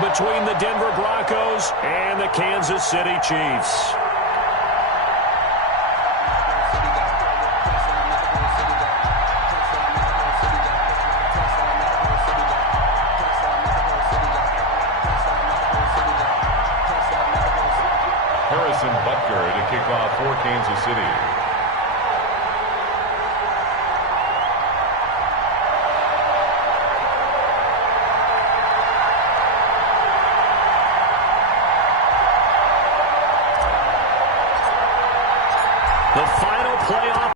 between the Denver Broncos and the Kansas City Chiefs. To kick off for Kansas City. The final playoff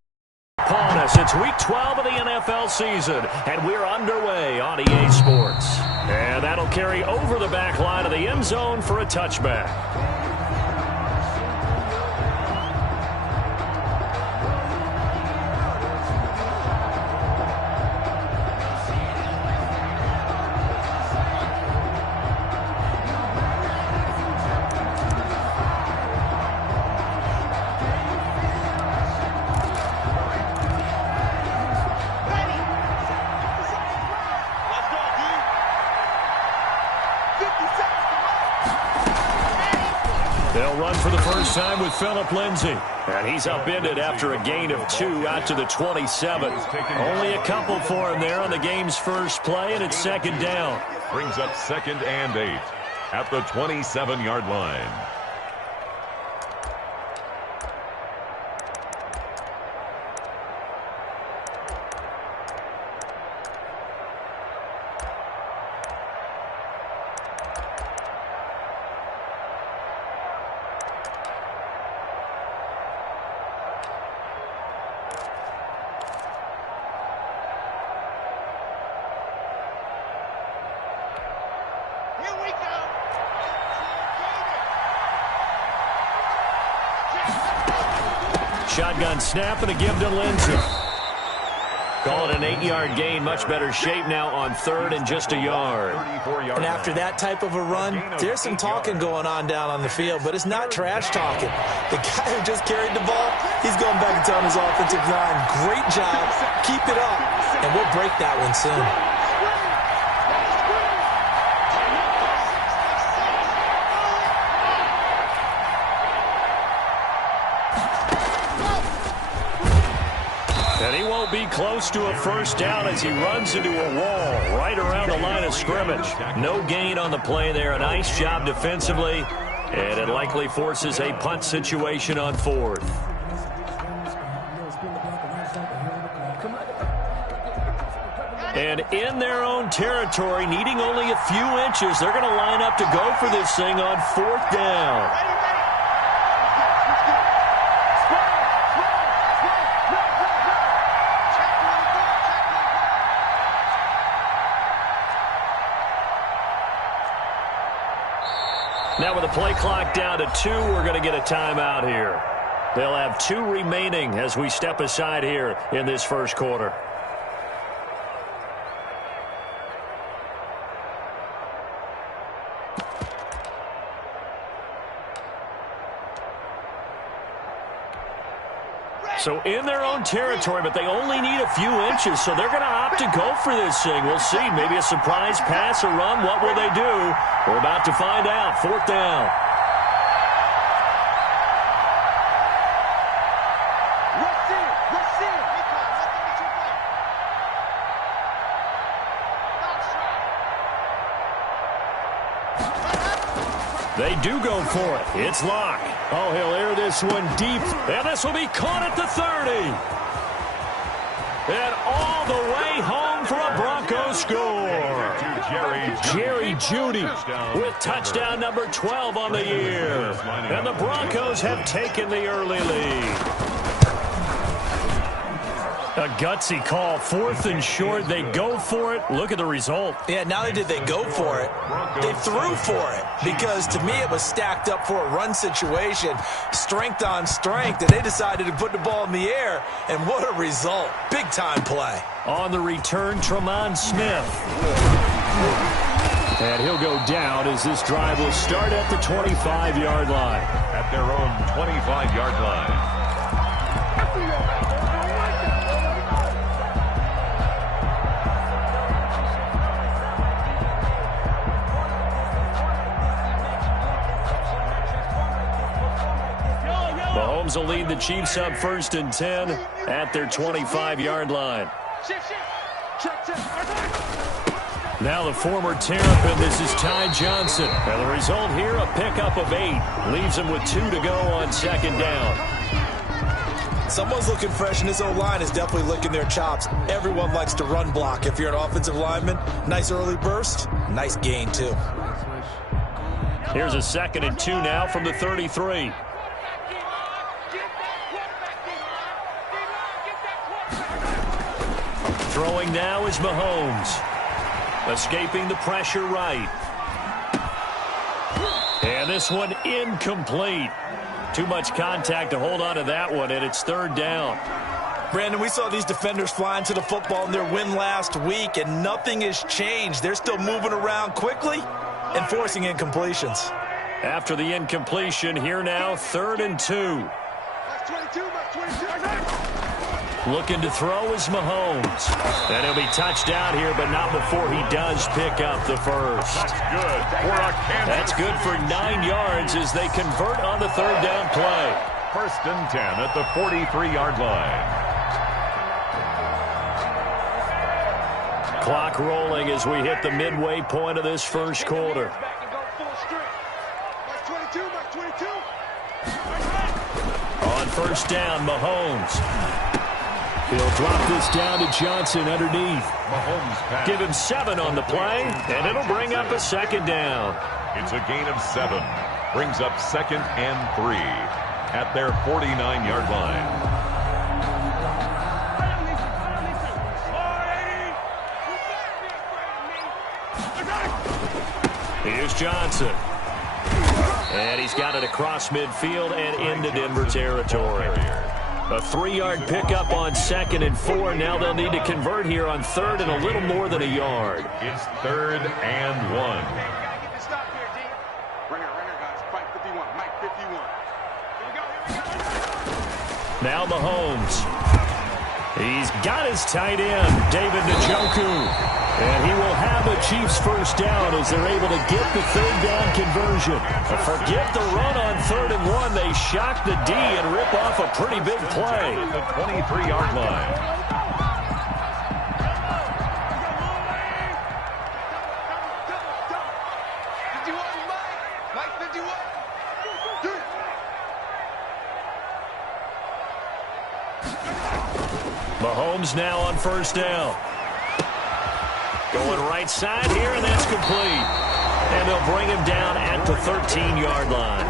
upon us. It's week 12 of the NFL season, and we're underway on EA Sports. And that'll carry over the back line of the end zone for a touchback. They'll run for the first time with Phillip Lindsay. And he's upended after a gain of 2 out to the 27. Only a couple for him there on the game's first play, and it's second down. Brings up 2nd and 8 at the 27-yard line. Shotgun snap and a give to Lindsay. Call it an 8-yard gain. Much better shape now on 3rd and just a yard. And after that type of a run, there's some talking going on down on the field, but it's not trash talking. The guy who just carried the ball, he's going back and telling his offensive line, great job, keep it up, and we'll break that one soon. And he won't be close to a first down as he runs into a wall right around the line of scrimmage. No gain on the play there. A nice job defensively. And it likely forces a punt situation on 4th. And in their own territory, needing only a few inches, they're going to line up to go for this thing on 4th down. Now with the play clock down to 2, we're going to get a timeout here. They'll have 2 remaining as we step aside here in this first quarter. So in their own territory, but they only need a few inches, so they're going to opt to go for this thing. We'll see. Maybe a surprise pass or run. What will they do? We're about to find out. 4th down. They do go for it. It's Locke. Oh, he'll air this one deep. And this will be caught at the 30. And all the way home for a Broncos score. Jerry Jeudy with touchdown number 12 on the year. And the Broncos have taken the early lead. A gutsy call, 4th and short. They go for it. Look at the result. Yeah, not only did they go for it, they threw for it. Because to me, it was stacked up for a run situation, strength on strength, and they decided to put the ball in the air. And what a result. Big-time play. On the return, Tremont Smith. And he'll go down as this drive will start at the 25-yard line. At their own 25-yard line. Mahomes will lead the Chiefs up 1st and 10 at their 25-yard line. Now the former Terrapin, this is Ty Johnson. And the result here, a pickup of 8. Leaves him with 2 to go on 2nd down. Someone's looking fresh, and this O-line is definitely licking their chops. Everyone likes to run block. If you're an offensive lineman, nice early burst, nice gain too. Here's a 2nd and 2 now from the 33. Throwing now is Mahomes. Escaping the pressure right. And this one incomplete. Too much contact to hold on to that one, and it's 3rd down. Brandon, we saw these defenders flying to the football in their win last week, and nothing has changed. They're still moving around quickly and forcing incompletions. After the incompletion, here now, 3rd and 2. Looking to throw is Mahomes. And he'll be touched out here, but not before he does pick up the first. That's good for 9 yards as they convert on the 3rd down play. 1st and 10 at the 43-yard line. Clock rolling as we hit the midway point of this first quarter. On 1st down, Mahomes. He'll drop this down to Johnson underneath. Give him 7 on the play, and it'll bring up a 2nd down. It's a gain of 7. Brings up 2nd and 3 at their 49-yard line. Here's Johnson. And he's got it across midfield and into Denver territory. A 3-yard pickup on 2nd and 4. Now they'll need to convert here on 3rd and a little more than a yard. It's 3rd and 1. Now Mahomes. He's got his tight end, David Njoku. And he will have the Chiefs 1st down as they're able to get the 3rd down conversion. Forget the run on 3rd and 1. They shock the D and rip off a pretty big play. The 23-yard line. Mahomes now on 1st down. Going right side here, and that's complete. And they'll bring him down at the 13-yard line.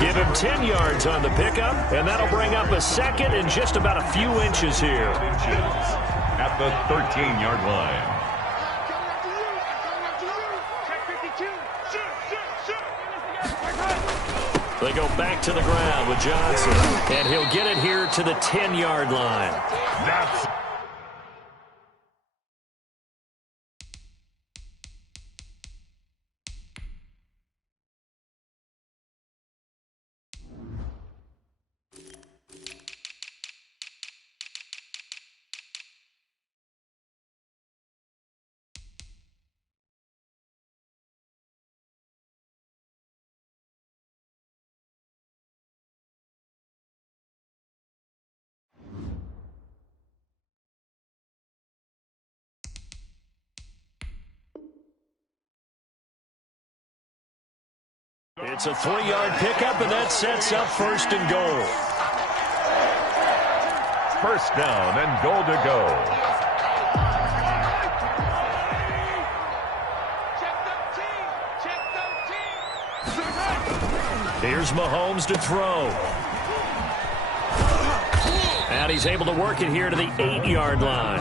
Give him 10 yards on the pickup, and that'll bring up a 2nd and just about a few inches here. At the 13-yard line. They go back to the ground with Johnson, and he'll get it here to the 10-yard line. That's It's a 3-yard pickup, and that sets up 1st and goal. 1st down and goal to go. Here's Mahomes to throw. And he's able to work it here to the 8-yard line.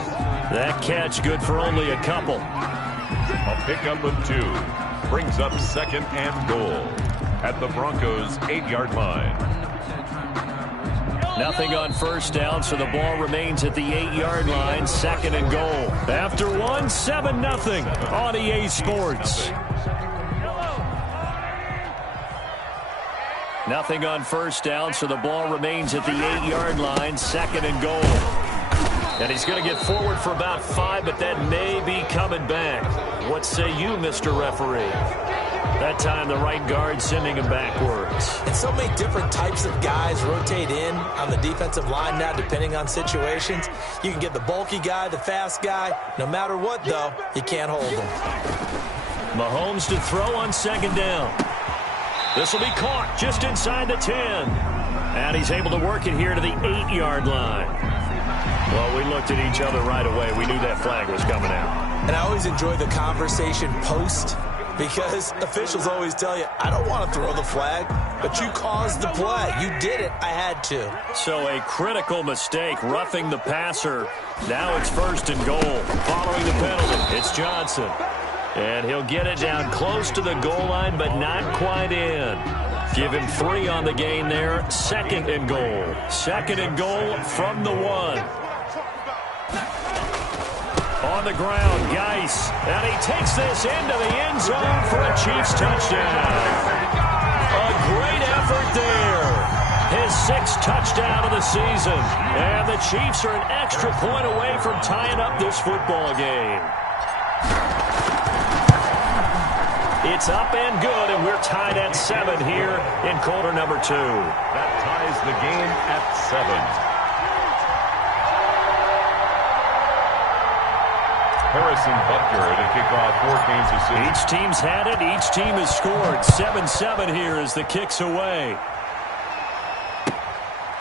That catch good for only a couple. A pickup of 2. Brings up 2nd and goal at the Broncos' 8-yard line. Nothing on 1st down, so the ball remains at the 8-yard line, 2nd and goal. After 1, 7-0 on EA Sports. Nothing on 1st down, so the ball remains at the 8-yard line, 2nd and goal. And he's going to get forward for about 5, but that may be coming back. What say you, Mr. Referee? That that time, the right guard sending him backwards. And so many different types of guys rotate in on the defensive line now, depending on situations. You can get the bulky guy, the fast guy. No matter what, though, you can't hold them. Mahomes to throw on second down. This will be caught just inside the 10. And he's able to work it here to the 8-yard line. Well, we looked at each other right away. We knew that flag was coming out. And I always enjoy the conversation post, because officials always tell you, I don't want to throw the flag, but you caused the play. You did it. I had to. So a critical mistake, roughing the passer. Now it's 1st and goal. Following the penalty, it's Johnson. And he'll get it down close to the goal line, but not quite in. Give him 3 on the gain there. 2nd and goal. 2nd and goal from the 1. On the ground, Geis, and he takes this into the end zone for a Chiefs touchdown. A great effort there. His 6th touchdown of the season. And the Chiefs are an extra point away from tying up this football game. It's up and good, and we're tied at 7 here in quarter number 2. That ties the game at 7. Harrison Butker to kick off for Kansas City. Each team's had it. Each team has scored. 7-7 here as the kick's away.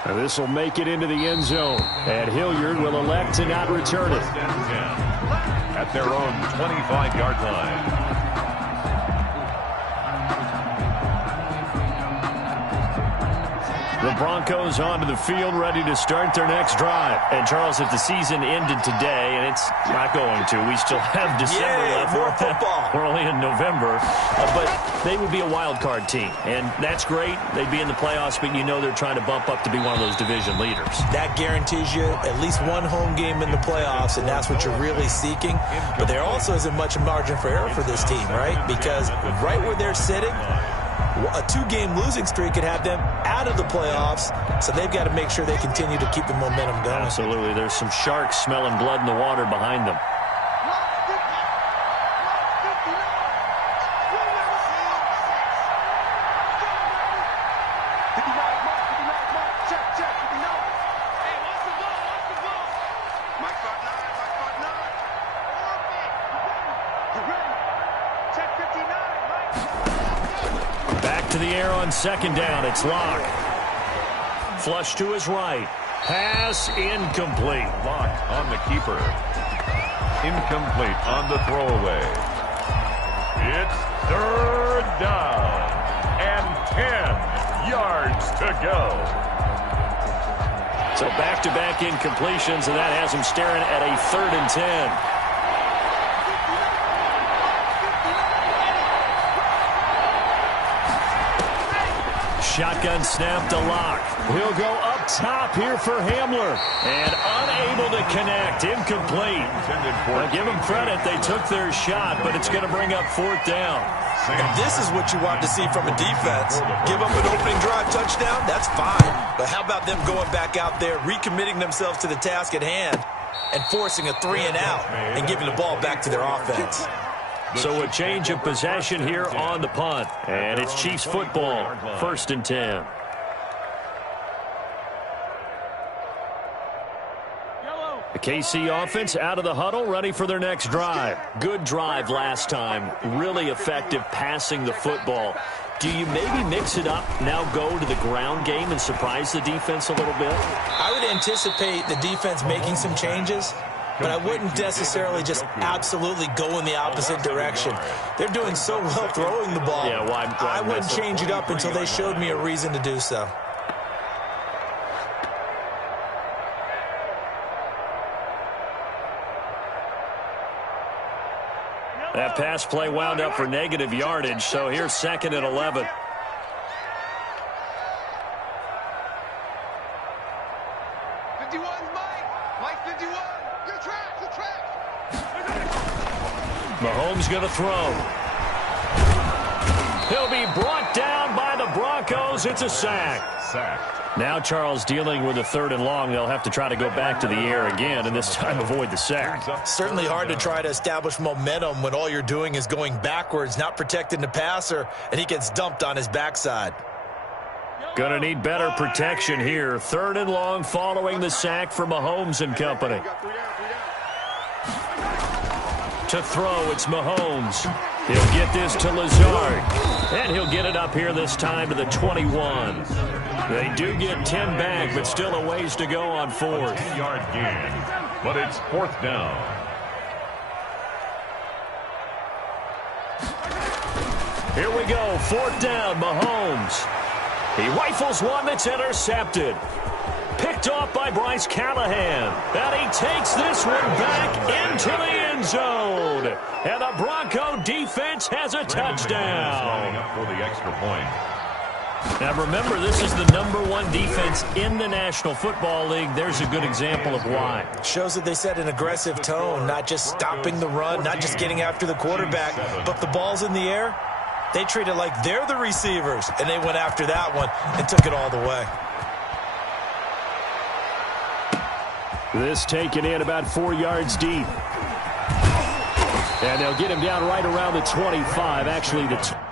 And this will make it into the end zone. And Hilliard will elect to not return it. At their own 25-yard line. The Broncos onto the field, ready to start their next drive. And, Charles, if the season ended today, and it's not going to, we still have December left. More football. We're only in November. But they would be a wild card team. And that's great. They'd be in the playoffs, but you know they're trying to bump up to be one of those division leaders. That guarantees you at least one home game in the playoffs, and that's what you're really seeking. But there also isn't much margin for error for this team, right? Because right where they're sitting, a 2-game losing streak could have them out of the playoffs, so they've got to make sure they continue to keep the momentum going. Absolutely. There's some sharks smelling blood in the water behind them. To the air on second down. It's Locke. Flush to his right. Pass incomplete. Locke on the keeper. Incomplete on the throwaway. It's 3rd down and 10 yards to go. So back-to-back incompletions, and that has him staring at a 3rd and 10. Shotgun snap to Locke. He'll go up top here for Hamler. And unable to connect. Incomplete. I'll give them credit. They took their shot, but it's going to bring up 4th down. And this is what you want to see from a defense. Give up an opening drive touchdown, that's fine. But how about them going back out there, recommitting themselves to the task at hand, and forcing a 3-and-out and giving the ball back to their offense. So a change of possession here on the punt. And it's Chiefs football, 1st and 10. The KC offense out of the huddle, ready for their next drive. Good drive last time. Really effective passing the football. Do you maybe mix it up, now go to the ground game and surprise the defense a little bit? I would anticipate the defense making some changes, but I wouldn't necessarily just absolutely go in the opposite direction. They're doing so well throwing the ball. Yeah, why I wouldn't change it up until they showed me a reason to do so. That pass play wound up for negative yardage, so here's 2nd and 11. Mahomes going to throw. He'll be brought down by the Broncos. It's a sack. Sacked. Now Charles dealing with a 3rd and long. They'll have to try to go back to the air again, and this time avoid the sack. Certainly hard to try to establish momentum when all you're doing is going backwards, not protecting the passer, and he gets dumped on his backside. Going to need better protection here. 3rd and long following the sack from Mahomes and company. To throw, it's Mahomes. He'll get this to Lazard. And he'll get it up here this time to the 21. They do get 10 back, but still a ways to go on 4th. 10-yard gain, but it's 4th down. Here we go, 4th down, Mahomes. He rifles one that's intercepted. Picked off by Bryce Callahan. And he takes this one back into the end zone. And the Bronco defense has a touchdown. Up for the extra point. Now remember, this is the #1 defense in the National Football League. There's a good example of why. Shows that they set an aggressive tone, not just stopping the run, not just getting after the quarterback, but the ball's in the air. They treat it like they're the receivers, and they went after that one and took it all the way. This taken in about 4 yards deep. And they'll get him down right around the 25, actually the 20.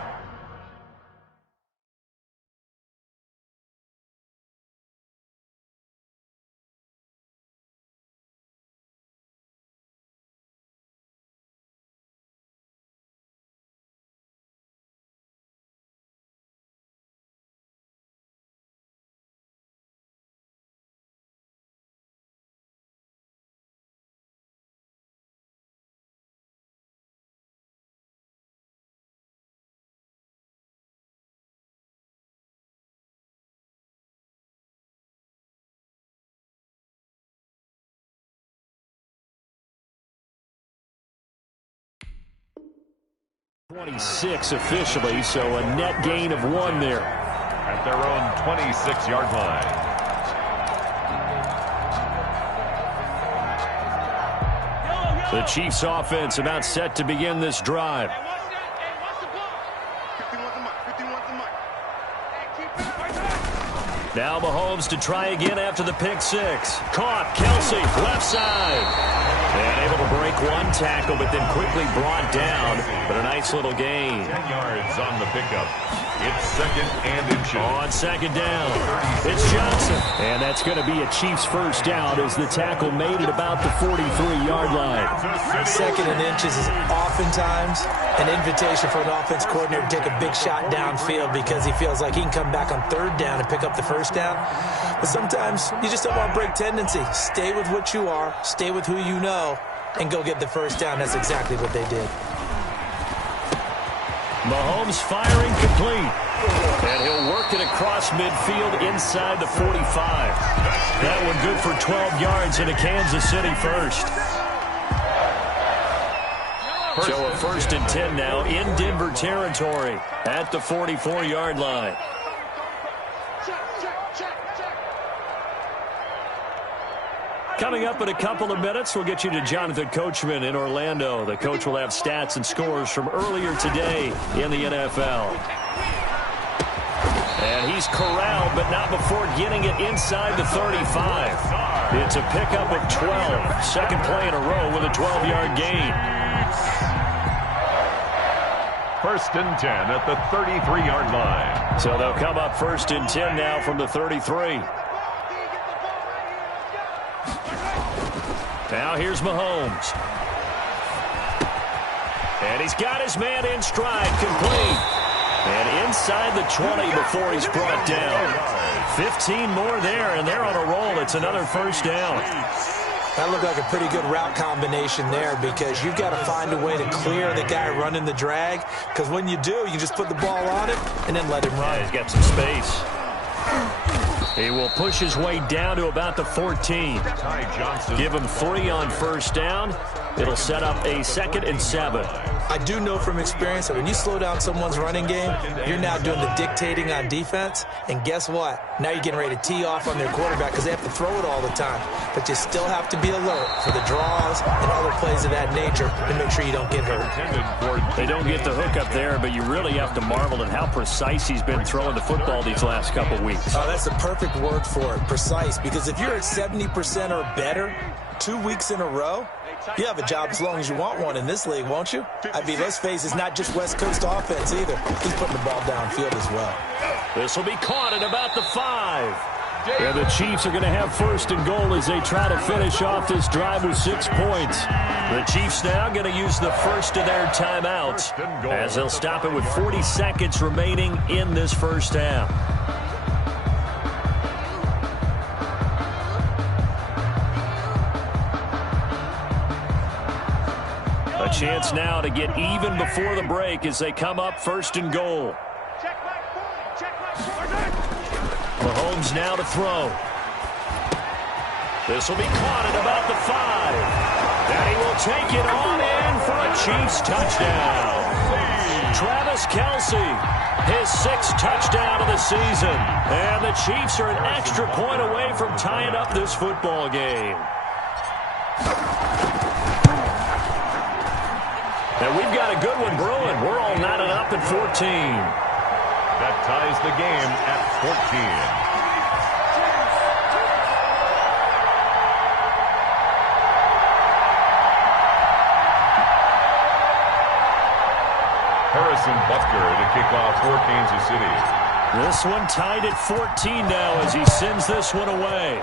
.26 officially, so a net gain of 1 there. At their own 26-yard line. The Chiefs offense about set to begin this drive. Now Mahomes to try again after the pick 6. Caught, Kelsey, left side. And able to break one tackle, but then quickly brought down. But a nice little gain. 10 yards on the pickup. It's 2nd and inches. On 2nd down, it's Johnson. And that's going to be a Chiefs first down as the tackle made it about the 43-yard line. 2nd and inches is oftentimes an invitation for an offense coordinator to take a big shot downfield because he feels like he can come back on 3rd down and pick up the first down. But sometimes you just don't want to break tendency. Stay with what you are, stay with who you know, and go get the first down. That's exactly what they did. Mahomes firing complete. And he'll work it across midfield inside the 45. That one good for 12 yards into Kansas City first. So a 1st and 10 now in Denver territory at the 44-yard line. Coming up in a couple of minutes, we'll get you to Jonathan Coachman in Orlando. The coach will have stats and scores from earlier today in the NFL. And he's corralled, but not before getting it inside the 35. It's a pickup of 12. Second play in a row with a 12-yard gain. 1st and 10 at the 33-yard line. So they'll come up 1st and 10 now from the 33. Now here's Mahomes. And he's got his man in stride, complete. And inside the 20 before he's brought down. 15 more there, and they're on a roll. It's another first down. That looked like a pretty good route combination there because you've got to find a way to clear the guy running the drag because when you do, you just put the ball on it and then let him run. Yeah, he's got some space. He will push his way down to about the 14. Ty Johnson. Give him 3 on first down. It'll set up a 2nd and 7. I do know from experience that when you slow down someone's running game, you're now doing the dictating on defense. And guess what? Now you're getting ready to tee off on their quarterback because they have to throw it all the time. But you still have to be alert for the draws and other plays of that nature to make sure you don't get hurt. They don't get the hook up there, but you really have to marvel at how precise he's been throwing the football these last couple weeks. Oh, that's the perfect word for it, precise. Because if you're at 70% or better 2 weeks in a row, you have a job as long as you want one in this league, won't you? I mean, let's face it, it's not just West Coast offense either. He's putting the ball downfield as well. This will be caught at about the 5. And the Chiefs are going to have 1st and goal as they try to finish off this drive with 6 points. The Chiefs now going to use the first of their timeouts as they'll stop it with 40 seconds remaining in this first half. A chance now to get even before the break as they come up 1st and goal. Mahomes now to throw. This will be caught at about the 5. And he will take it on in for a Chiefs touchdown. Travis Kelce, his 6th touchdown of the season. And the Chiefs are an extra point away from tying up this football game. And we've got a good one brewing. We're all knotted up at 14. That ties the game at 14. Harrison Butker to kick off for Kansas City. This one tied at 14 now as he sends this one away.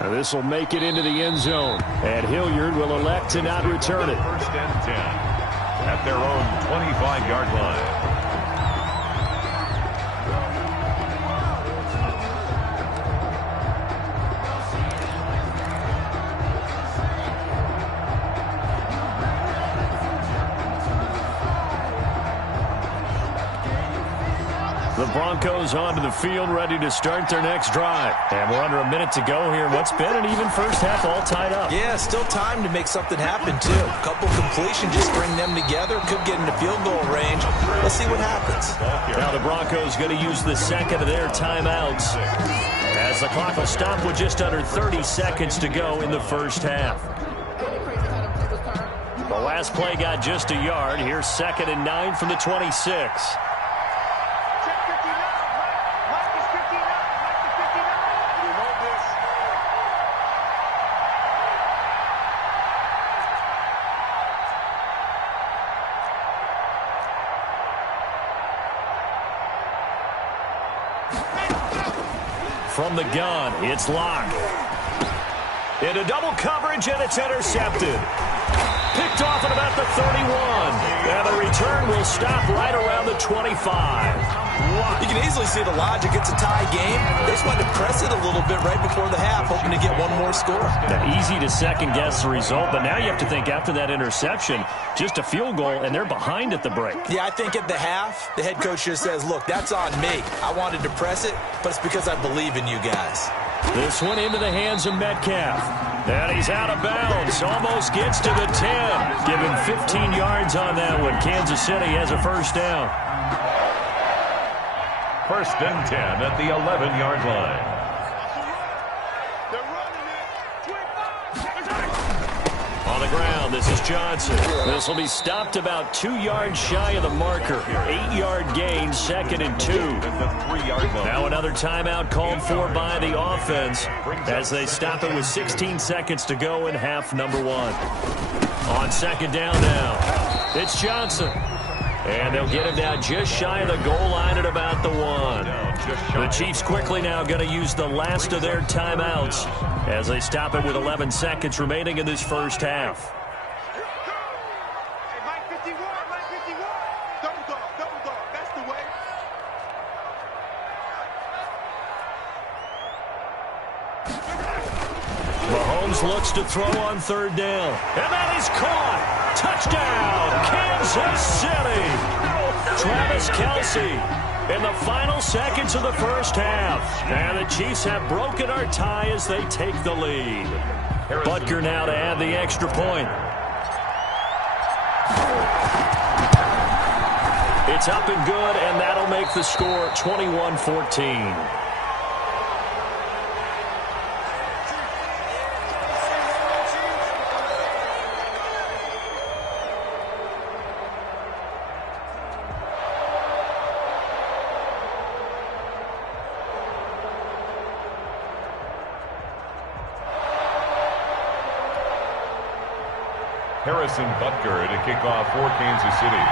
Now this will make it into the end zone, and Hilliard will elect to not return it. 1st and 10 at their own 25-yard line. The Broncos onto the field, ready to start their next drive. And we're under a minute to go here. What's been an even first half, all tied up. Yeah, still time to make something happen, too. A couple completions, just bring them together. Could get into field goal range. Let's see what happens. Now the Broncos going to use the 2nd of their timeouts as the clock will stop with just under 30 seconds to go in the first half. The last play got just a yard. Here's 2nd and 9 from the 26. From the gun, it's Locke. Into double coverage, and it's intercepted. Picked off at about the 31. And the return will stop right around the 25. You can easily see the logic. It's a tie game. They just wanted to press it a little bit right before the half, hoping to get one more score. Now, easy to second-guess the result, but now you have to think after that interception, just a field goal, and they're behind at the break. Yeah, I think at the half, the head coach just says, look, that's on me. I wanted to press it, but it's because I believe in you guys. This one into the hands of Metcalf. And he's out of bounds. Almost gets to the 10. Give him 15 yards on that one. Kansas City has a first down. 1st and 10 at the 11-yard line. On the ground, this is Johnson. This will be stopped about 2 yards shy of the marker. 8-yard gain, 2nd and 2. Now another timeout called for by the offense as they stop it with 16 seconds to go in half number 1. On 2nd down now, it's Johnson. And they'll get him down just shy of the goal line at about the 1. The Chiefs quickly now going to use the last of their timeouts as they stop it with 11 seconds remaining in this first half. Mahomes looks to throw on 3rd down. And that is caught. Touchdown, Kansas City. Travis Kelce in the final seconds of the first half. And the Chiefs have broken our tie as they take the lead. Butker now to add the extra point. It's up and good, and that'll make the score 21-14. Harrison Butker to kick off for Kansas City.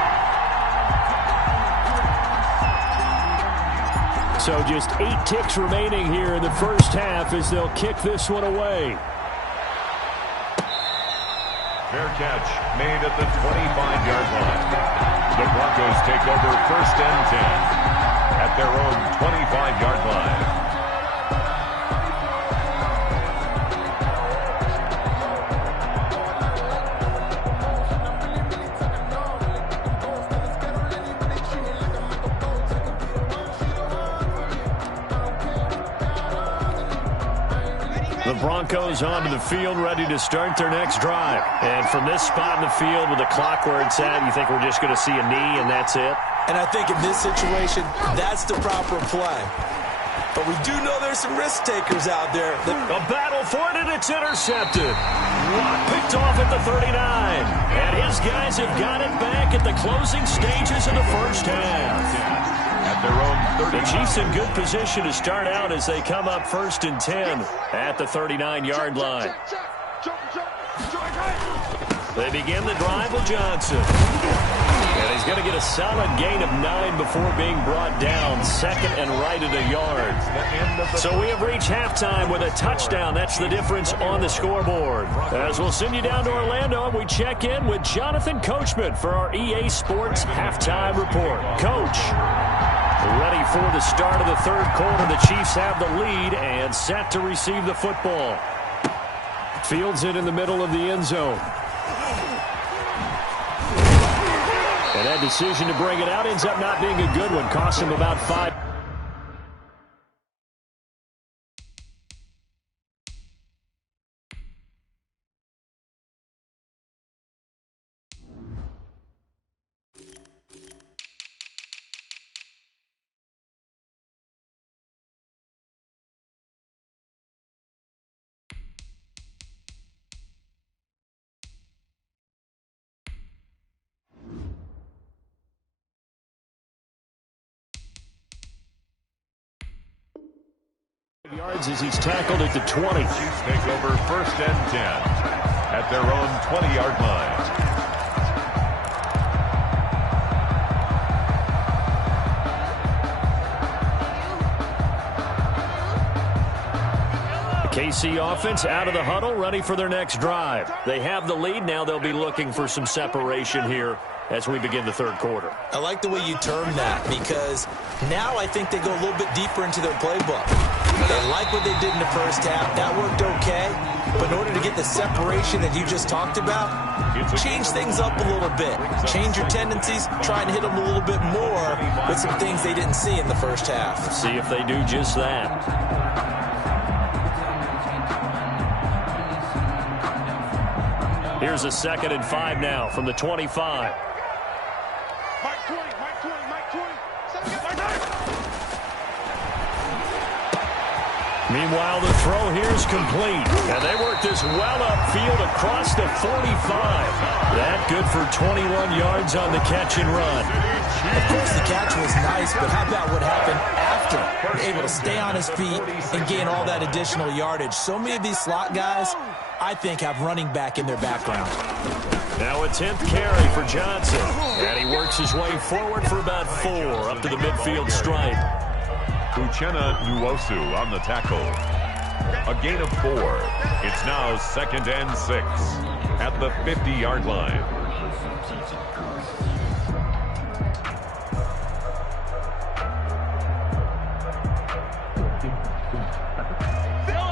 So just 8 ticks remaining here in the first half as they'll kick this one away. Fair catch made at the 25-yard line. The Broncos take over 1st and 10 at their own 25-yard line. The Broncos onto the field, ready to start their next drive. And from this spot in the field with the clock where it's at, you think we're just going to see a knee and that's it? And I think in this situation, that's the proper play. But we do know there's some risk takers out there. A battle for it, and it's intercepted. Picked off at the 39. And his guys have got it back at the closing stages of the first half. At their own 30. The Chiefs in good position to start out as they come up 1st and 10 at the 39-yard line. They begin the drive with Johnson. And he's going to get a solid gain of 9 before being brought down, 2nd and right at a yard. So we have reached halftime with a touchdown. That's the difference on the scoreboard. As we'll send you down to Orlando, and we check in with Jonathan Coachman for our EA Sports Halftime Report. Coach, ready for the start of the third quarter. The Chiefs have the lead and set to receive the football. Fields it in the middle of the end zone. And that decision to bring it out ends up not being a good one. Cost him about 5. Yards as he's tackled at the 20. Chiefs take over 1st and 10 at their own 20-yard line. The KC offense out of the huddle, ready for their next drive. They have the lead. Now they'll be looking for some separation here as we begin the third quarter. I like the way you term that, because now I think they go a little bit deeper into their playbook. They like what they did in the first half. That worked okay. But in order to get the separation that you just talked about, change things up a little bit. Change your tendencies. Try and hit them a little bit more with some things they didn't see in the first half. See if they do just that. Here's a 2nd and 5 now from the 25. Meanwhile, the throw here is complete. And they work this well upfield across the 45. That good for 21 yards on the catch and run. Of course, the catch was nice, but how about what happened after? Able to stay on his feet and gain all that additional yardage. So many of these slot guys, I think, have running back in their background. Now a 10th carry for Johnson. And he works his way forward for about 4 up to the midfield stripe. Uchenna Nwosu on the tackle. A gain of 4. It's now 2nd and 6 at the 50-yard line.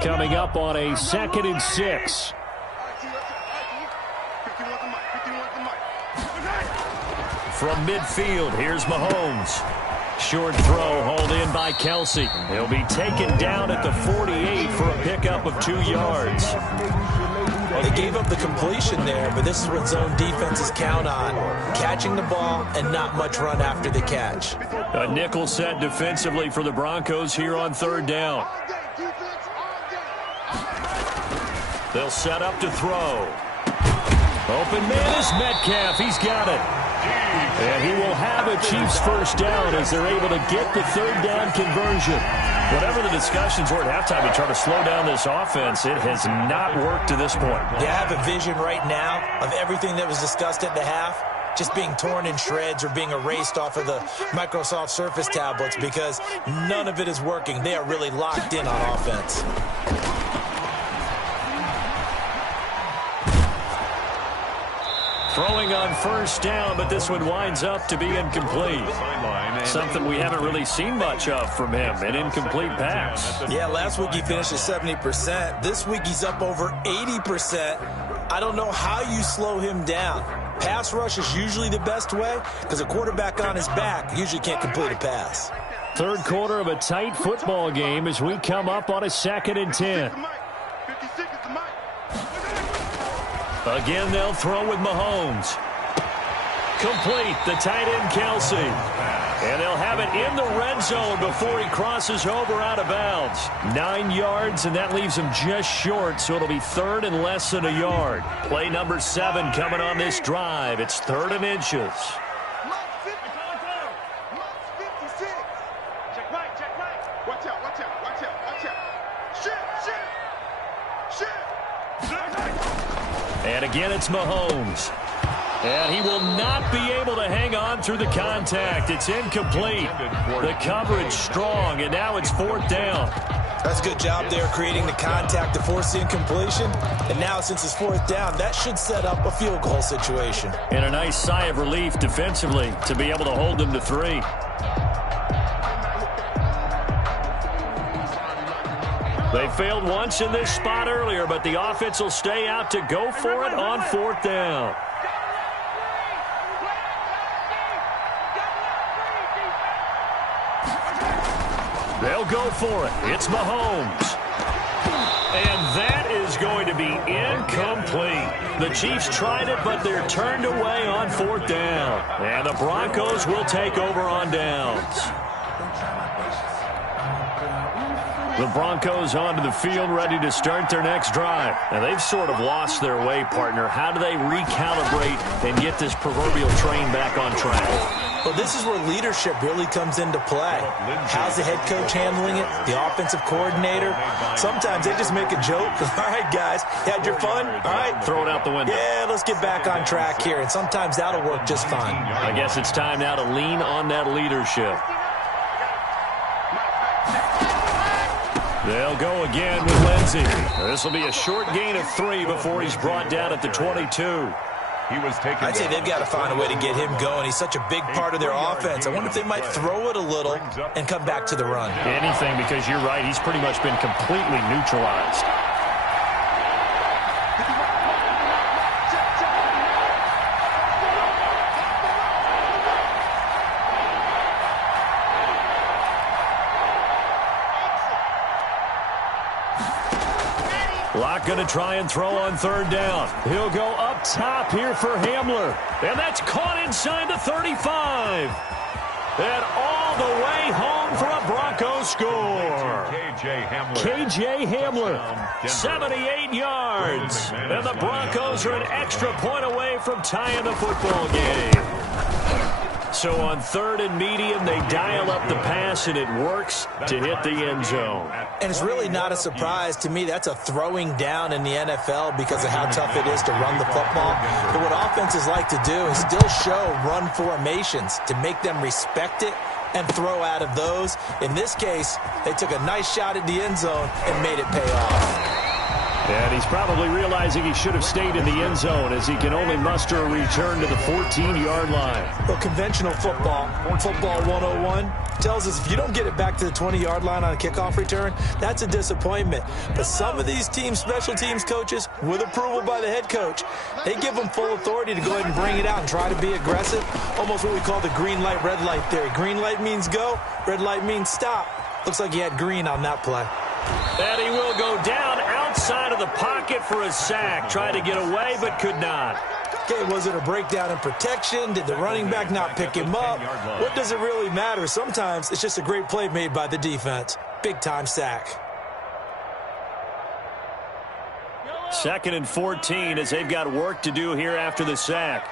Coming up on a 2nd and 6. From midfield, here's Mahomes. Short throw hauled in by Kelsey. He'll be taken down at the 48 for a pickup of 2 yards. They gave up the completion there, but this is what zone defenses count on. Catching the ball and not much run after the catch. A nickel set defensively for the Broncos here on third down. They'll set up to throw. Open man is Metcalf. He's got it. And he will have a Chiefs first down as they're able to get the third down conversion. Whatever the discussions were at halftime to try to slow down this offense, it has not worked to this point. Yeah, I have a vision right now of everything that was discussed at the half just being torn in shreds or being erased off of the Microsoft Surface tablets because none of it is working. They are really locked in on offense. Throwing on first down, but this one winds up to be incomplete. Something we haven't really seen much of from him, an incomplete pass. Yeah, last week he finished at 70%. This week he's up over 80%. I don't know how you slow him down. Pass rush is usually the best way because a quarterback on his back usually can't complete a pass. Third quarter of a tight football game as we come up on a 2nd and 10. Again, they'll throw with Mahomes. Complete, the tight end, Kelsey. And they'll have it in the red zone before he crosses over out of bounds. 9 yards, and that leaves him just short, so it'll be third and less than a yard. Play number 7 coming on this drive. It's 3rd and inches. And again, it's Mahomes. And he will not be able to hang on through the contact. It's incomplete. The coverage strong, and now it's 4th down. That's a good job there creating the contact to force the incompletion. And now since it's 4th down, that should set up a field goal situation. And a nice sigh of relief defensively to be able to hold them to 3. They failed once in this spot earlier, but the offense will stay out to go for it on 4th down. They'll go for it. It's Mahomes. And that is going to be incomplete. The Chiefs tried it, but they're turned away on 4th down. And the Broncos will take over on downs. The Broncos onto the field, ready to start their next drive. Now, they've sort of lost their way, partner. How do they recalibrate and get this proverbial train back on track? Well, this is where leadership really comes into play. How's the head coach handling it? The offensive coordinator? Sometimes they just make a joke. All right, guys, you had your fun? All right. Throw it out the window. Yeah, let's get back on track here. And sometimes that'll work just fine. I guess it's time now to lean on that leadership. They'll go again with Lindsey. This will be a short gain of 3 before he's brought down at the 22. I'd say they've got to find a way to get him going. He's such a big part of their offense. I wonder if they might throw it a little and come back to the run. Anything, because you're right. He's pretty much been completely neutralized. Locke going to try and throw on 3rd down. He'll go up top here for Hamler. And that's caught inside the 35. And all the way home for a Broncos score. KJ Hamler, 78 yards. And the Broncos are an extra point away from tying the football game. So on 3rd and medium, they dial up the pass, and it works to hit the end zone. And it's really not a surprise to me. That's a throwing down in the NFL because of how tough it is to run the football. But what offenses like to do is still show run formations to make them respect it and throw out of those. In this case, they took a nice shot at the end zone and made it pay off. And he's probably realizing he should have stayed in the end zone as he can only muster a return to the 14-yard line. Well, conventional football 101, tells us if you don't get it back to the 20-yard line on a kickoff return, that's a disappointment. But some of these teams, special teams coaches, with approval by the head coach, they give them full authority to go ahead and bring it out and try to be aggressive. Almost what we call the green light, red light theory. Green light means go, red light means stop. Looks like he had green on that play. And he will go down out outside of the pocket for a sack. Tried to get away, but could not. Okay, was it a breakdown in protection? Did the running back not pick him up? What does it really matter? Sometimes it's just a great play made by the defense. Big-time sack. 2nd and 14 as they've got work to do here after the sack.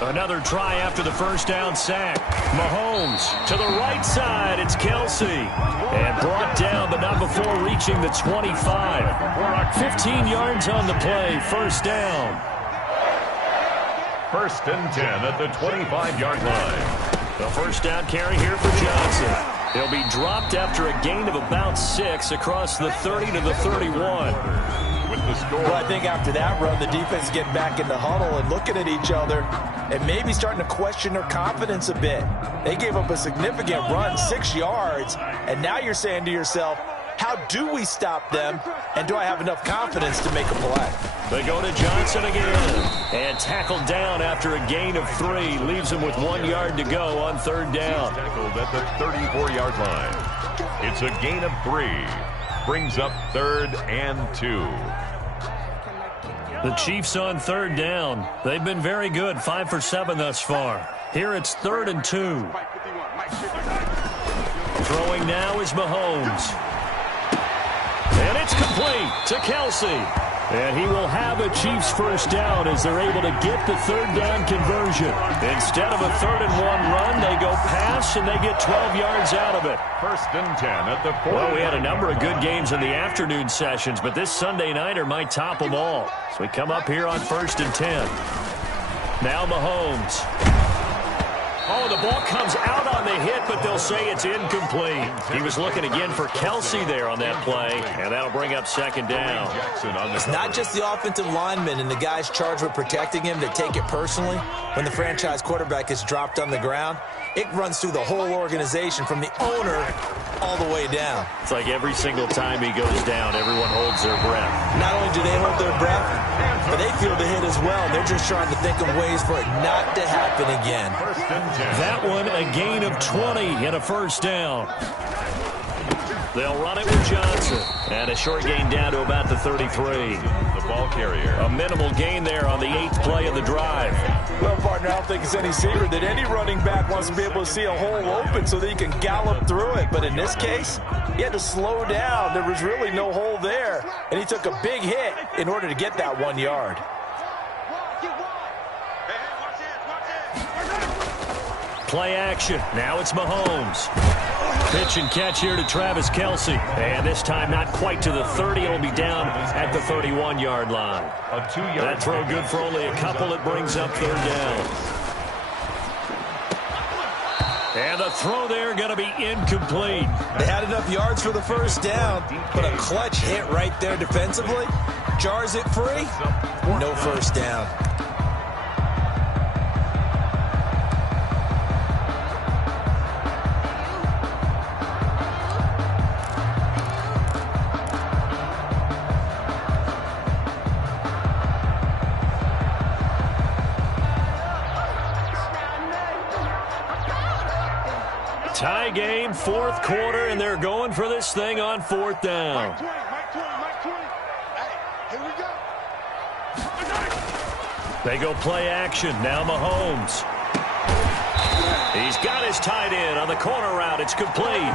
Another try after the first down sack. Mahomes to the right side. It's Kelsey. And brought down, but not before reaching the 25. 15 yards on the play. First down. 1st and 10 at the 25-yard line. The first down carry here for Johnson. He'll be dropped after a gain of about 6 across the 30 to the 31. With the score. Well, I think after that run, the defense getting back in the huddle and looking at each other and maybe starting to question their confidence a bit. They gave up a significant run, 6 yards, and now you're saying to yourself, how do we stop them, and do I have enough confidence to make a play? They go to Johnson again, and tackled down after a gain of 3. Leaves him with 1 yard to go on 3rd down. He's tackled at the 34-yard line. It's a gain of 3. Brings up 3rd and 2. The Chiefs on 3rd down. They've been very good, 5 for 7 thus far. Here it's 3rd and 2. Throwing now is Mahomes. And it's complete to Kelsey. And he will have a Chiefs first down as they're able to get the 3rd down conversion. Instead of a 3rd and 1 run, they go pass and they get 12 yards out of it. 1st and 10 at the 40. Well, we had a number of good games in the afternoon sessions, but this Sunday nighter might top them all. So we come up here on 1st and 10. Now Mahomes. Oh, the ball comes out on the hit, but they'll say it's incomplete. He was looking again for Kelsey there on that play, and that'll bring up 2nd down. It's not just the offensive linemen and the guys charged with protecting him that take it personally. When the franchise quarterback is dropped on the ground, it runs through the whole organization from the owner all the way down. It's like every single time he goes down, everyone holds their breath. Not only do they hold their breath, but they feel the hit as well. They're just trying to think of ways for it not to happen again. That one, a gain of 20 and a first down. They'll run it with Johnson. And a short gain down to about the 33. The ball carrier. A minimal gain there on the 8th play of the drive. Well, partner, I don't think it's any secret that any running back wants to be able to see a hole open so that he can gallop through it. But in this case, he had to slow down. There was really no hole there. And he took a big hit in order to get that 1 yard. Play action. Now it's Mahomes. Pitch and catch here to Travis Kelsey. And this time not quite to the 30. It'll be down at the 31-yard line. A 2-yard. That throw good for only a couple. It brings up 3rd down. And the throw there going to be incomplete. They had enough yards for the first down, but a clutch hit right there defensively. Jars it free. No first down. Tie game, 4th quarter, and they're going for this thing on 4th down. They go play action. Now Mahomes. He's got his tight end on the corner route. It's complete.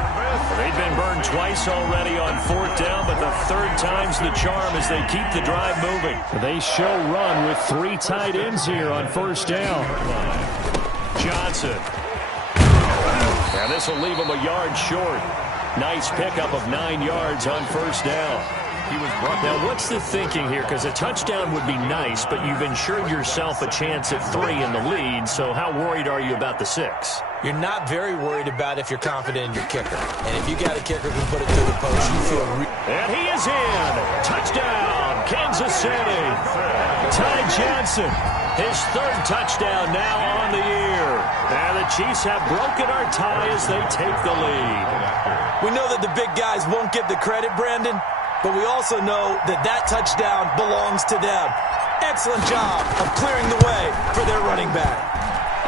They've been burned twice already on 4th down, but the 3rd time's the charm as they keep the drive moving. They show run with 3 tight ends here on 1st down. Johnson. And this will leave him a yard short. Nice pickup of 9 yards on 1st down. Now, what's the thinking here? Because a touchdown would be nice, but you've ensured yourself a chance at 3 in the lead, so how worried are you about the 6? You're not very worried about if you're confident in your kicker. And if you got a kicker who put it through the post, you feel and he is in. Touchdown, Kansas City. Ty Johnson, his 3rd touchdown now on the year. And the Chiefs have broken our tie as they take the lead. We know that the big guys won't get the credit, Brandon, but we also know that that touchdown belongs to them. Excellent job of clearing the way for their running back.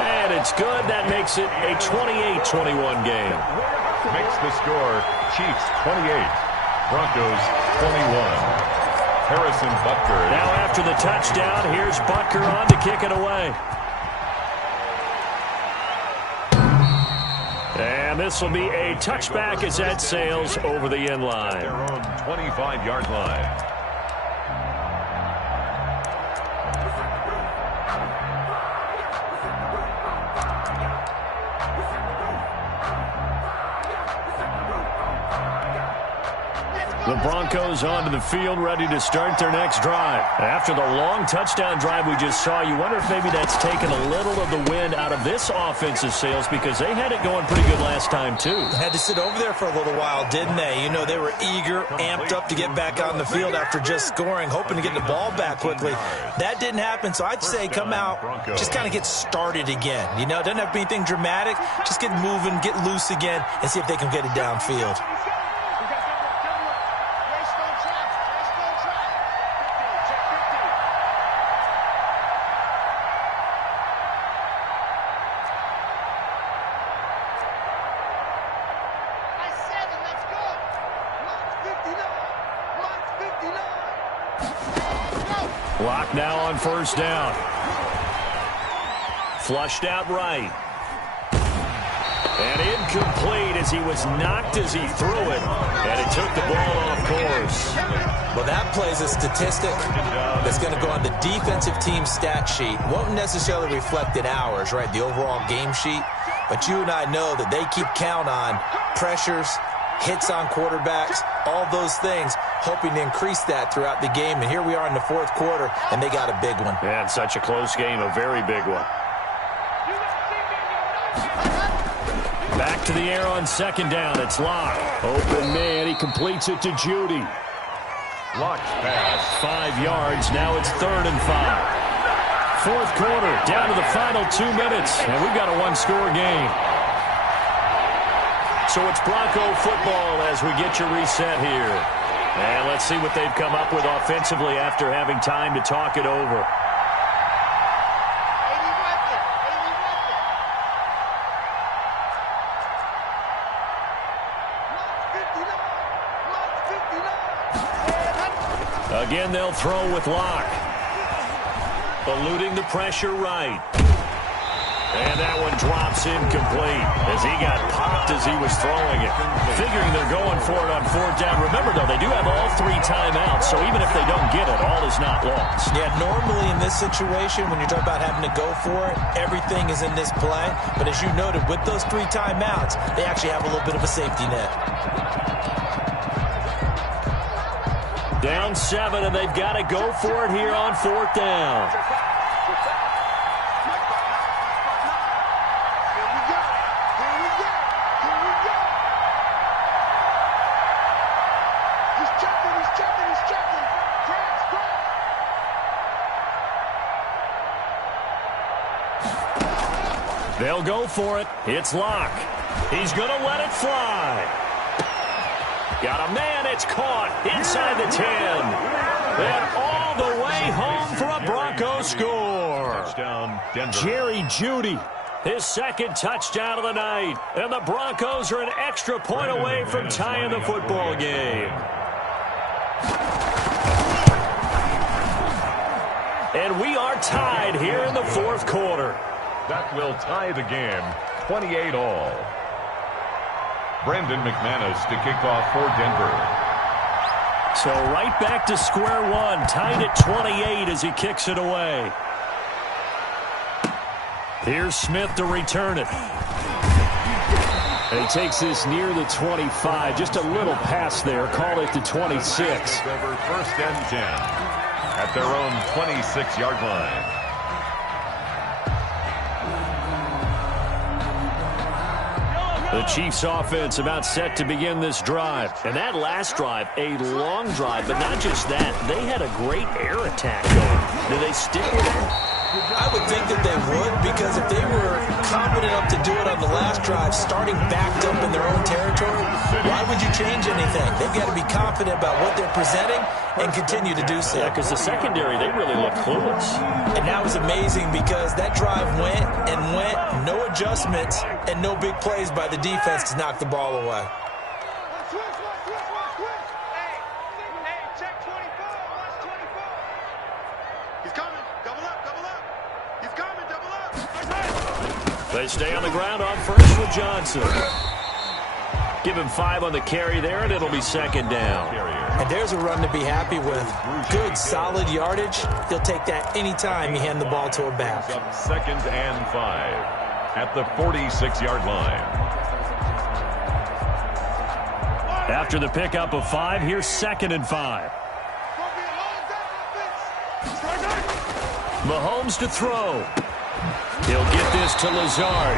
And it's good. That makes it a 28-21 game. Makes the score Chiefs 28, Broncos 21. Harrison Butker. Now after the touchdown, here's Butker on to kick it away. And this will be a touchback as that sails over the end line. Their own 25-yard line. The Broncos onto the field, ready to start their next drive. After the long touchdown drive we just saw, you wonder if maybe that's taken a little of the wind out of this offensive sails, because they had it going pretty good last time, too. Had to sit over there for a little while, didn't they? You know, they were eager, amped up to get back on the field after just scoring, hoping to get the ball back quickly. That didn't happen, so I'd say come out, just kind of get started again. You know, it doesn't have to be anything dramatic. Just get moving, get loose again, and see if they can get it downfield. Lock now on first down. Flushed out right. And incomplete as he was knocked as he threw it. And it took the ball off course. Well, that plays a statistic that's going to go on the defensive team stat sheet. Won't necessarily reflect in ours, right, the overall game sheet. But you and I know that they keep count on pressures, hits on quarterbacks, all those things, hoping to increase that throughout the game. And here we are in the fourth quarter, and they got a big one. And such a close game, a very big one. Back to the air on second down. It's Locke. Open man. He completes it to Judy. Locke's pass. 5 yards. Now it's 3rd and 5. Fourth quarter. Down to the final 2 minutes. And we've got a one-score game. So it's Bronco football as we get your reset here. And let's see what they've come up with offensively after having time to talk it over. Again, they'll throw with Locke. Eluding the pressure right. And that one drops incomplete as he got popped as he was throwing it. Figuring they're going for it on 4th down. Remember, though, they do have all 3 timeouts, so even if they don't get it, all is not lost. Yeah, normally in this situation, when you're talking about having to go for it, everything is in this play. But as you noted, with those 3 timeouts, they actually have a little bit of a safety net. Down 7, and they've got to go for it here on 4th down. They'll go for it. It's Locke. He's going to let it fly. Got a man. It's caught inside the 10. And all the way home for a Bronco score. Touchdown, Denver. Jerry Jeudy, his 2nd touchdown of the night. And the Broncos are an extra point away from tying the football game. And we are tied here in the 4th quarter. That will tie the game, 28-all. Brandon McManus to kick off for Denver. So right back to square one, tied at 28 as he kicks it away. Here's Smith to return it. And he takes this near the 25, just a little pass there, call it the 26. Over 1st and 10 at their own 26-yard line. The Chiefs offense about set to begin this drive. And that last drive, a long drive, but not just that. They had a great air attack going. Do they stick with it? I would think that they would, because if they were confident enough to do it on the last drive, starting backed up in their own territory, why would you change anything? They've got to be confident about what they're presenting and continue to do so. Yeah, because the secondary, they really looked clueless. And that was amazing because that drive went and went, no adjustments, and no big plays by the defense to knock the ball away. They stay on the ground on first with Johnson. Give him 5 on the carry there, and it'll be second down. And there's a run to be happy with. Good, solid yardage. He'll take that anytime you hand the ball to a back. Up 2nd and 5 at the 46-yard line. After the pickup of 5, here's 2nd and 5. Mahomes to throw. He'll get this to Lazard.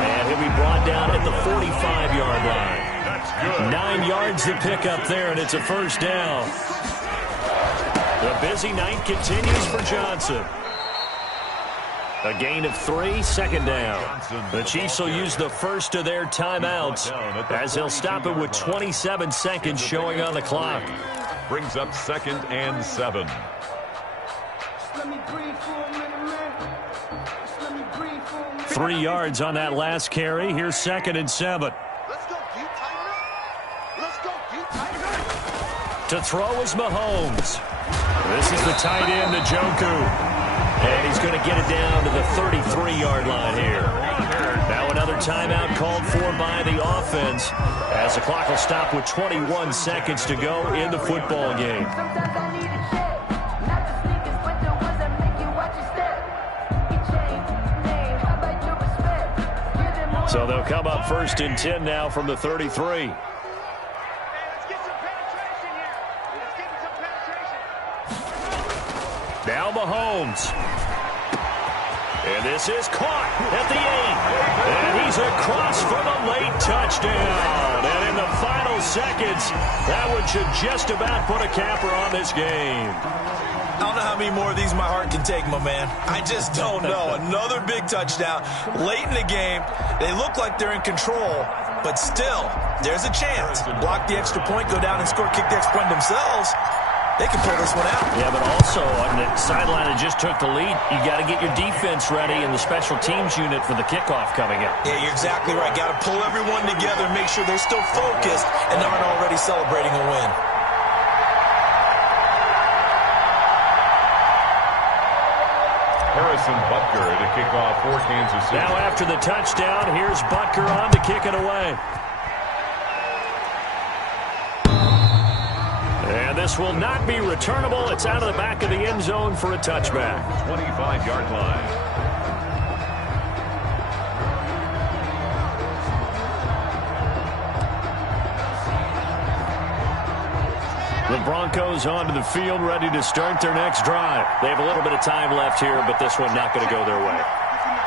And he'll be brought down at the 45-yard line. That's good. 9 yards to pick up there, and it's a first down. The busy night continues for Johnson. A gain of 3, second down. The Chiefs will use the first of their timeouts as they'll stop it with 27 seconds showing on the clock. Brings up 2nd and 7. Let me breathe for a minute, man. 3 yards on that last carry. Here's 2nd and 7. Let's go, Q. Tighten up. Let's go, Q. Tighten up. To throw is Mahomes. This is the tight end, Njoku. And he's going to get it down to the 33-yard line here. Now another timeout called for by the offense as the clock will stop with 21 seconds to go in the football game. Sometimes I need a check. Not the sneakers, but the ones that make you watch your step. Your chain, name, how about your respect? Give them more. So they'll come up 1st and 10 now from the 33. Let's get some penetration here. Let's get some penetration. Now Mahomes. And this is caught at the 8. And he's across for the late touchdown. And in the final seconds, that one should just about put a capper on this game. I don't know how many more of these my heart can take, my man. I just don't know. Another big touchdown late in the game. They look like they're in control, but still, there's a chance. Block the extra point, go down and score, kick the extra point themselves. They can pull this one out. Yeah, but also on the sideline that just took the lead, you got to get your defense ready and the special teams unit for the kickoff coming up. Yeah, you're exactly right. Got to pull everyone together and make sure they're still focused and aren't already celebrating a win. Harrison Butker to kick off for Kansas City. Now after the touchdown, here's Butker on to kick it away. And this will not be returnable. It's out of the back of the end zone for a touchback. 25-yard line. The Broncos onto the field, ready to start their next drive. They have a little bit of time left here, but this one not going to go their way.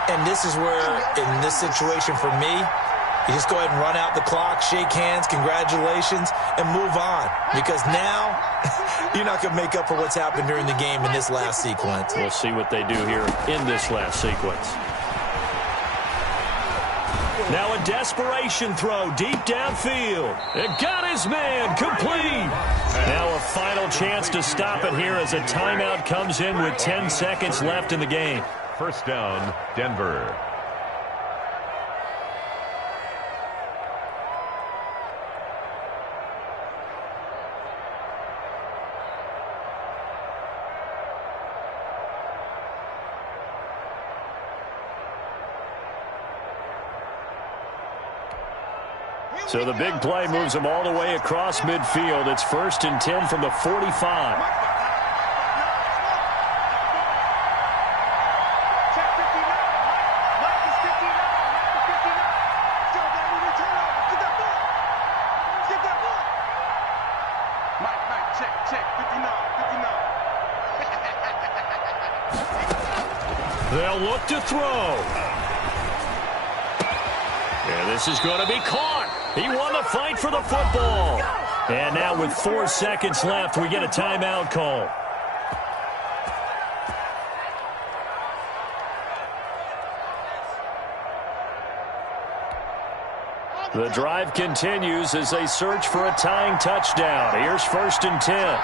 And this is where, in this situation for me, you just go ahead and run out the clock, shake hands, congratulations, and move on. Because now, you're not going to make up for what's happened during the game in this last sequence. We'll see what they do here in this last sequence. Now a desperation throw deep downfield. It got his man complete. Now a final chance to stop it here as a timeout comes in with 10 seconds left in the game. First down, Denver. So the big play moves them all the way across midfield. It's 1st and 10 from the 45. They'll look to throw. And this is going to be caught. He won the fight for the football. And now with 4 seconds left, we get a timeout call. The drive continues as they search for a tying touchdown. Here's 1st and 10.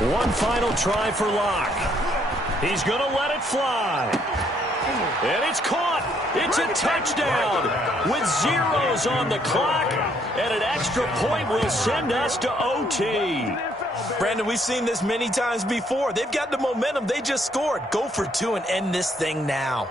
One final try for Locke. He's going to let it fly. And it's caught. It's a touchdown with zeros on the clock. And an extra point will send us to OT. Brandon, we've seen this many times before. They've got the momentum. They just scored. Go for 2 and end this thing now.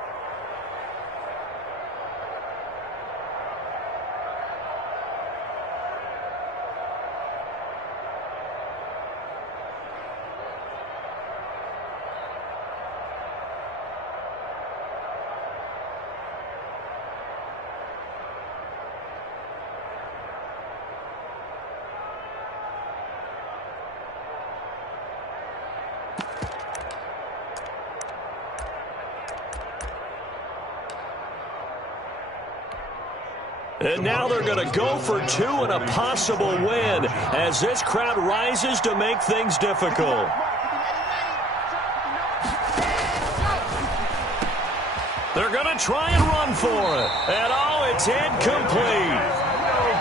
And now they're going to go for 2 and a possible win as this crowd rises to make things difficult. They're going to try and run for it. And oh, it's incomplete.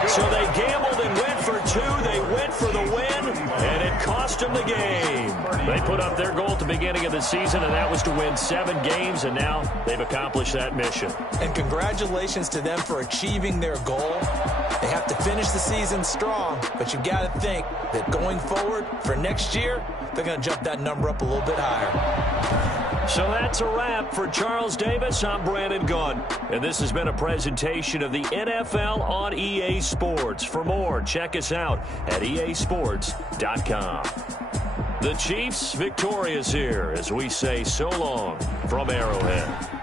So they gambled and went for 2. They went for the win, and it cost them the game. They put up their goal at the beginning of the season, and that was to win 7 games, and now they've accomplished that mission. And congratulations to them for achieving their goal. They have to finish the season strong, but you've got to think that going forward for next year, they're going to jump that number up a little bit higher. So that's a wrap for Charles Davis. I'm Brandon Gunn, and this has been a presentation of the NFL on EA Sports. For more, check us out at easports.com. The Chiefs victorious here as we say so long from Arrowhead.